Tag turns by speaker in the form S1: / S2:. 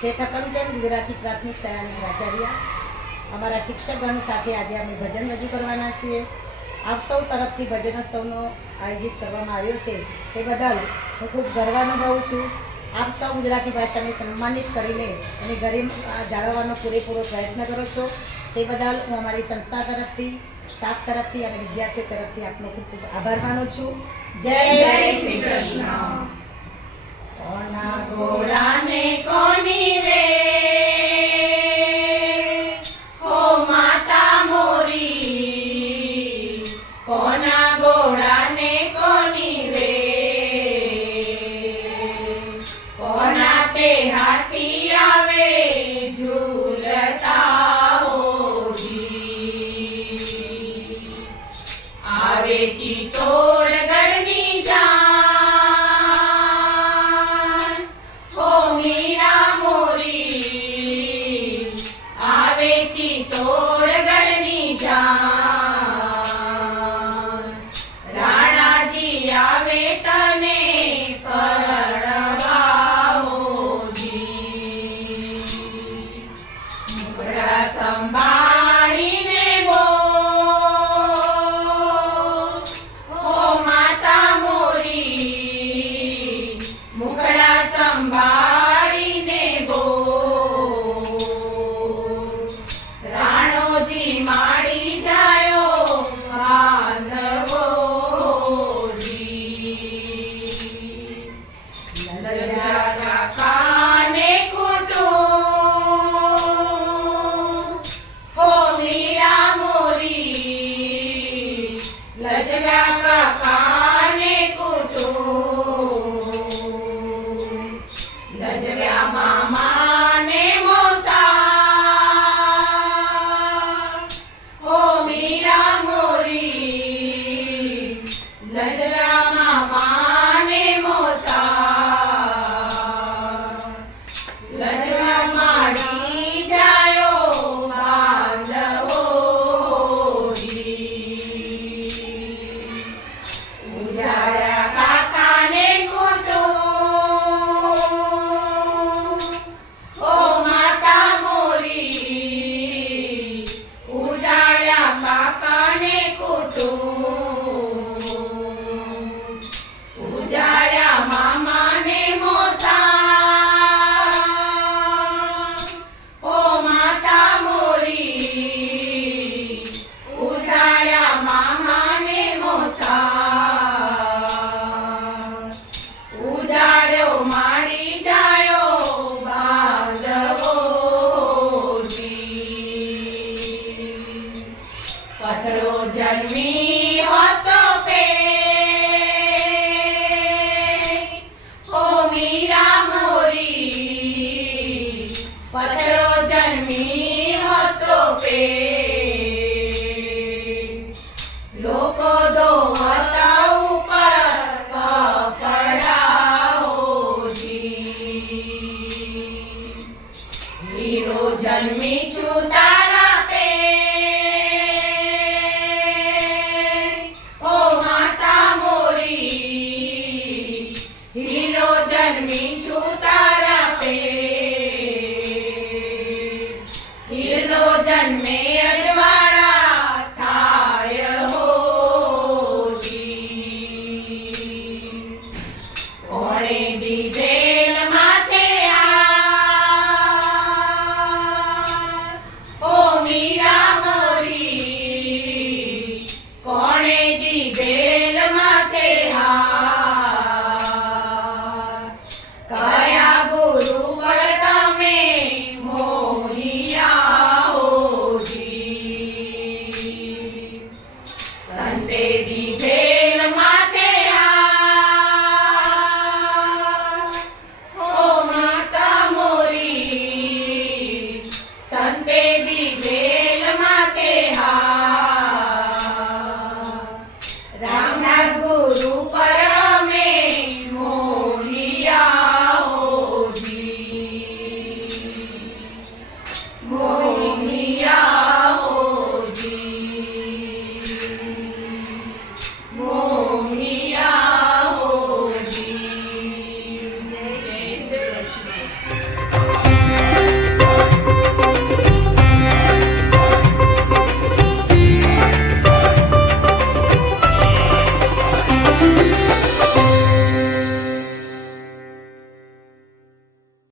S1: શેઠ હકમચંદ ગુજરાતી પ્રાથમિક શાળાની પ્રાચાર્ય. અમારા શિક્ષકગણ સાથે આજે અમે ભજન રજૂ કરવાના છીએ. આપ સૌ તરફથી ભજનોત્સવનો આયોજિત કરવામાં આવ્યો છે તે બદલ હું ખૂબ ગર્વ અનુભવું છું. આપ સૌ ગુજરાતી ભાષાને સન્માનિત કરીને એની ગરીબ જાળવવાનો પૂરેપૂરો પ્રયત્ન કરો છો. તે બદલ હું અમારી સંસ્થા તરફથી, સ્ટાફ તરફથી અને વિદ્યાર્થીઓ તરફથી આપનો ખૂબ ખૂબ આભાર માનું છું. જય શ્રી કૃષ્ણ. કોના
S2: ઘોડાને કોની રે? હો માતા મોરી, કોના ઘોડાને કોની રે? કોના તે હાથી આવે ઝૂલતા હોજી આવે ચિત્તોડ ಓಡಗಳ જન્મી છું તારા પે ઓ માતા મોરી હીરો જન્મી